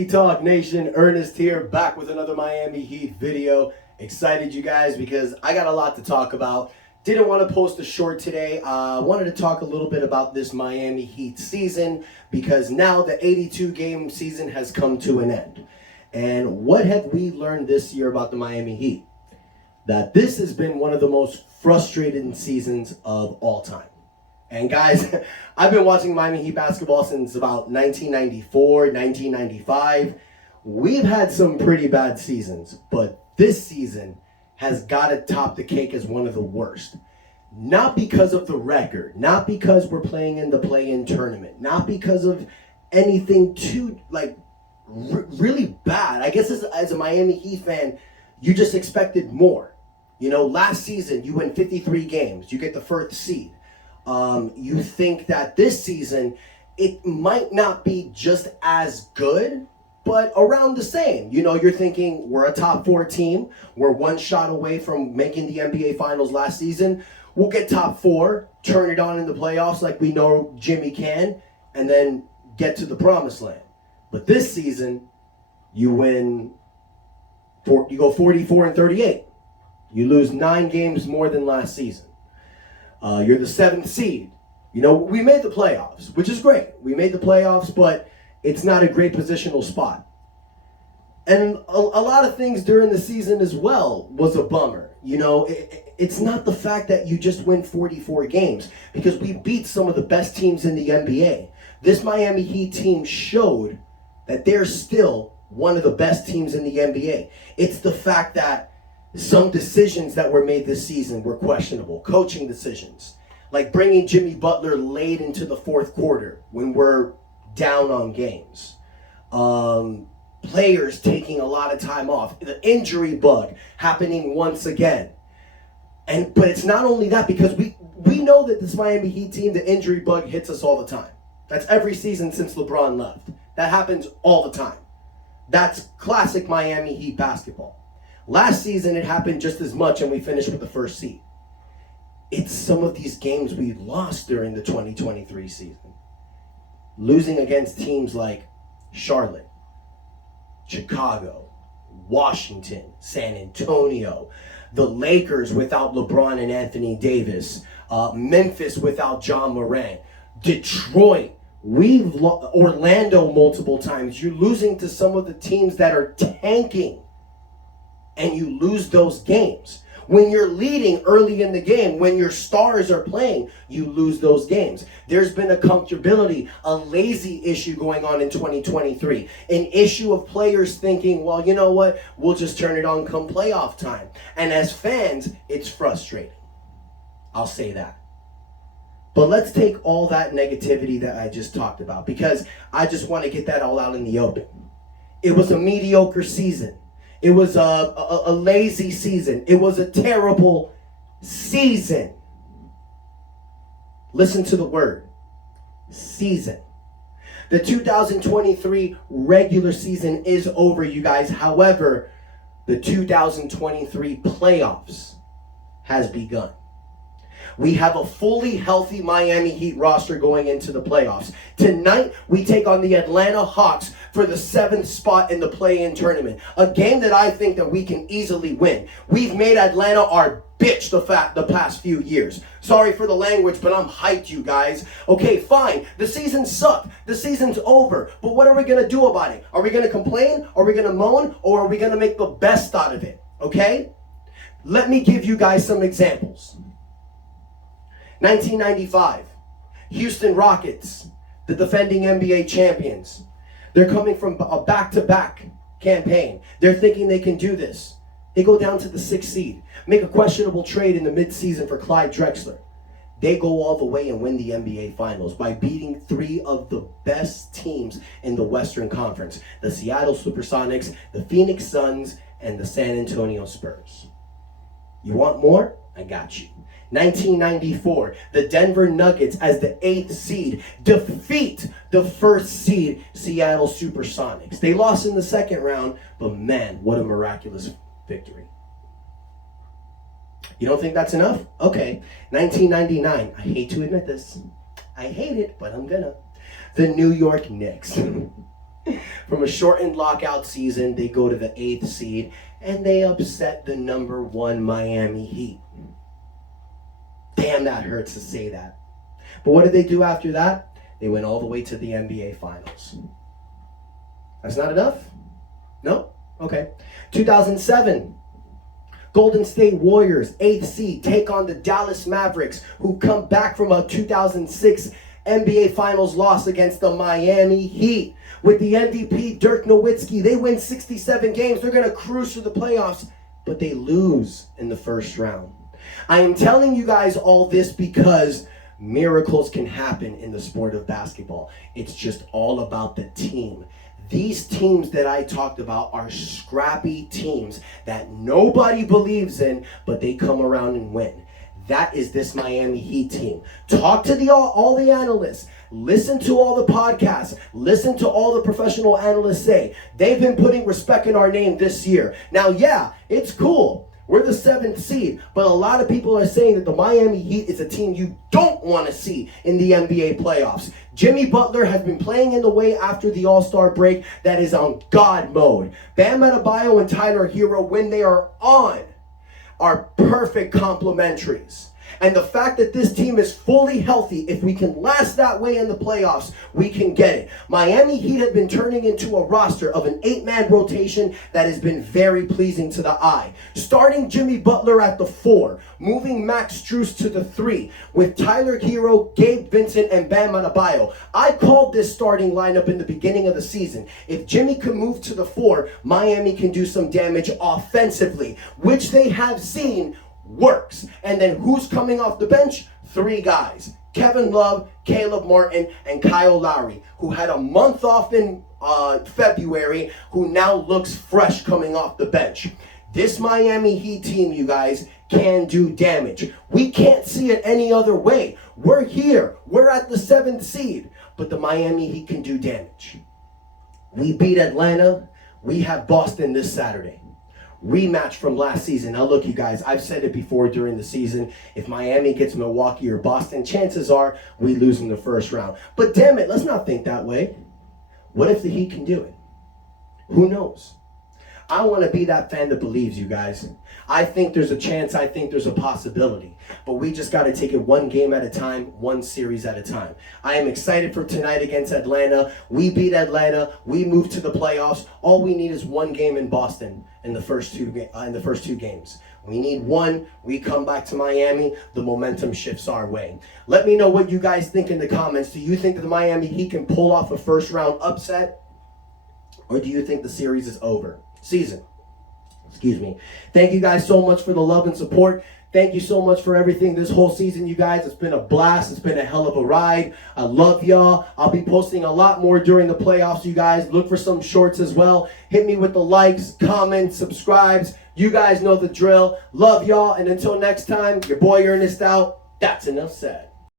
Hockey Talk Nation, Ernest here, back with another Miami Heat video. Excited, you guys, because I got a lot to talk about. Didn't want to post a short today. Wanted to talk a little bit about this Miami Heat season, because now the 82-game season has come to an end. And what have we learned this year about the Miami Heat? That this has been one of the most frustrating seasons of all time. And guys, I've been watching Miami Heat basketball since about 1994, 1995. We've had some pretty bad seasons, but this season has got to top the cake as one of the worst. Not because of the record, not because we're playing in the play-in tournament, not because of anything too, really bad. I guess as a Miami Heat fan, you just expected more. You know, last season, you win 53 games, you get the first seed. You think that this season, it might not be just as good, but around the same. You know, you're thinking we're a top 4 team. We're one shot away from making the NBA Finals last season. We'll get top 4, turn it on in the playoffs like we know Jimmy can, and then get to the promised land. But this season, you go 44-38. You lose 9 games more than last season. You're the 7th seed. You know, we made the playoffs, which is great. We made the playoffs, but it's not a great positional spot. And a lot of things during the season as well was a bummer. You know, it's not the fact that you just win 44 games, because we beat some of the best teams in the NBA. This Miami Heat team showed that they're still one of the best teams in the NBA. It's the fact that some decisions that were made this season were questionable. Coaching decisions, like bringing Jimmy Butler late into the fourth quarter when we're down on games. Players taking a lot of time off. The injury bug happening once again. But it's not only that, because we know that this Miami Heat team, the injury bug hits us all the time. That's every season since LeBron left. That happens all the time. That's classic Miami Heat basketball. Last season, it happened just as much, and we finished with the first seed. It's some of these games we lost during the 2023 season. Losing against teams like Charlotte, Chicago, Washington, San Antonio, the Lakers without LeBron and Anthony Davis, Memphis without John Morant, Detroit, Orlando multiple times. You're losing to some of the teams that are tanking. And you lose those games. When you're leading early in the game, when your stars are playing, you lose those games. There's been a comfortability, a lazy issue going on in 2023. An issue of players thinking, well, you know what? We'll just turn it on come playoff time. And as fans, it's frustrating. I'll say that. But let's take all that negativity that I just talked about, because I just want to get that all out in the open. It was a mediocre season. It was a lazy season. It was a terrible season. Listen to the word, season. The 2023 regular season is over, you guys. However, the 2023 playoffs has begun. We have a fully healthy Miami Heat roster going into the playoffs. Tonight, we take on the Atlanta Hawks for the 7th spot in the play-in tournament. A game that I think that we can easily win. We've made Atlanta our bitch the past few years. Sorry for the language, but I'm hyped, you guys. Okay, fine. The season sucked. The season's over. But what are we going to do about it? Are we going to complain? Are we going to moan? Or are we going to make the best out of it? Okay? Let me give you guys some examples. 1995, Houston Rockets, the defending NBA champions. They're coming from a back-to-back campaign. They're thinking they can do this. They go down to the 6th seed, make a questionable trade in the midseason for Clyde Drexler. They go all the way and win the NBA Finals by beating 3 of the best teams in the Western Conference: the Seattle Supersonics, the Phoenix Suns, and the San Antonio Spurs. You want more? I got you. 1994, the Denver Nuggets, as the 8th seed, defeat the 1st seed Seattle Supersonics. They lost in the 2nd round, but man, what a miraculous victory. You don't think that's enough? Okay. 1999, I hate to admit this. I hate it, but I'm gonna. The New York Knicks. From a shortened lockout season, they go to the 8th seed, and they upset the number 1 Miami Heat. Damn, that hurts to say that. But what did they do after that? They went all the way to the NBA Finals. That's not enough? No? Okay. 2007. Golden State Warriors, 8th seed, take on the Dallas Mavericks, who come back from a 2006 NBA Finals loss against the Miami Heat. With the MVP, Dirk Nowitzki, they win 67 games. They're going to cruise through the playoffs, but they lose in the first round. I am telling you guys all this because miracles can happen in the sport of basketball. It's just all about the team. These teams that I talked about are scrappy teams that nobody believes in, but they come around and win. That is this Miami Heat team. Talk to all the analysts. Listen to all the podcasts. Listen to all the professional analysts say. They've been putting respect in our name this year. Now, yeah, it's cool. We're the 7th seed, but a lot of people are saying that the Miami Heat is a team you don't want to see in the NBA playoffs. Jimmy Butler has been playing in the way after the All-Star break that is on God mode. Bam Adebayo and Tyler Hero, when they are on, are perfect complementaries. And the fact that this team is fully healthy, if we can last that way in the playoffs, we can get it. Miami Heat have been turning into a roster of an 8-man rotation that has been very pleasing to the eye. Starting Jimmy Butler at the 4, moving Max Strus to the 3, with Tyler Hero, Gabe Vincent, and Bam Adebayo. I called this starting lineup in the beginning of the season. If Jimmy can move to the 4, Miami can do some damage offensively, which they have seen works. And then who's coming off the bench? 3 guys. Kevin Love, Caleb Martin, and Kyle Lowry, who had a month off in February, who now looks fresh coming off the bench. This Miami Heat team, you guys, can do damage. We can't see it any other way. We're here. We're at the 7th seed. But the Miami Heat can do damage. We beat Atlanta. We have Boston this Saturday. Rematch from last season. Now look, you guys, I've said it before during the season. If Miami gets Milwaukee or Boston, chances are we lose in the first round. But damn it, let's not think that way. What if the Heat can do it? Who knows? I want to be that fan that believes, you guys. I think there's a chance. I think there's a possibility. But we just got to take it one game at a time, one series at a time. I am excited for tonight against Atlanta. We beat Atlanta. We move to the playoffs. All we need is one game in Boston in the first two games. We need one. We come back to Miami. The momentum shifts our way. Let me know what you guys think in the comments. Do you think that the Miami Heat can pull off a first-round upset? Or do you think the series is over? Excuse me. Thank you guys so much for the love and support. Thank you so much for everything this whole season, you guys. It's been a blast. It's been a hell of a ride. I love y'all. I'll be posting a lot more during the playoffs, you guys. Look for some shorts as well. Hit me with the likes, comments, subscribes. You guys know the drill. Love y'all. And until next time, your boy Ernest out. That's enough said.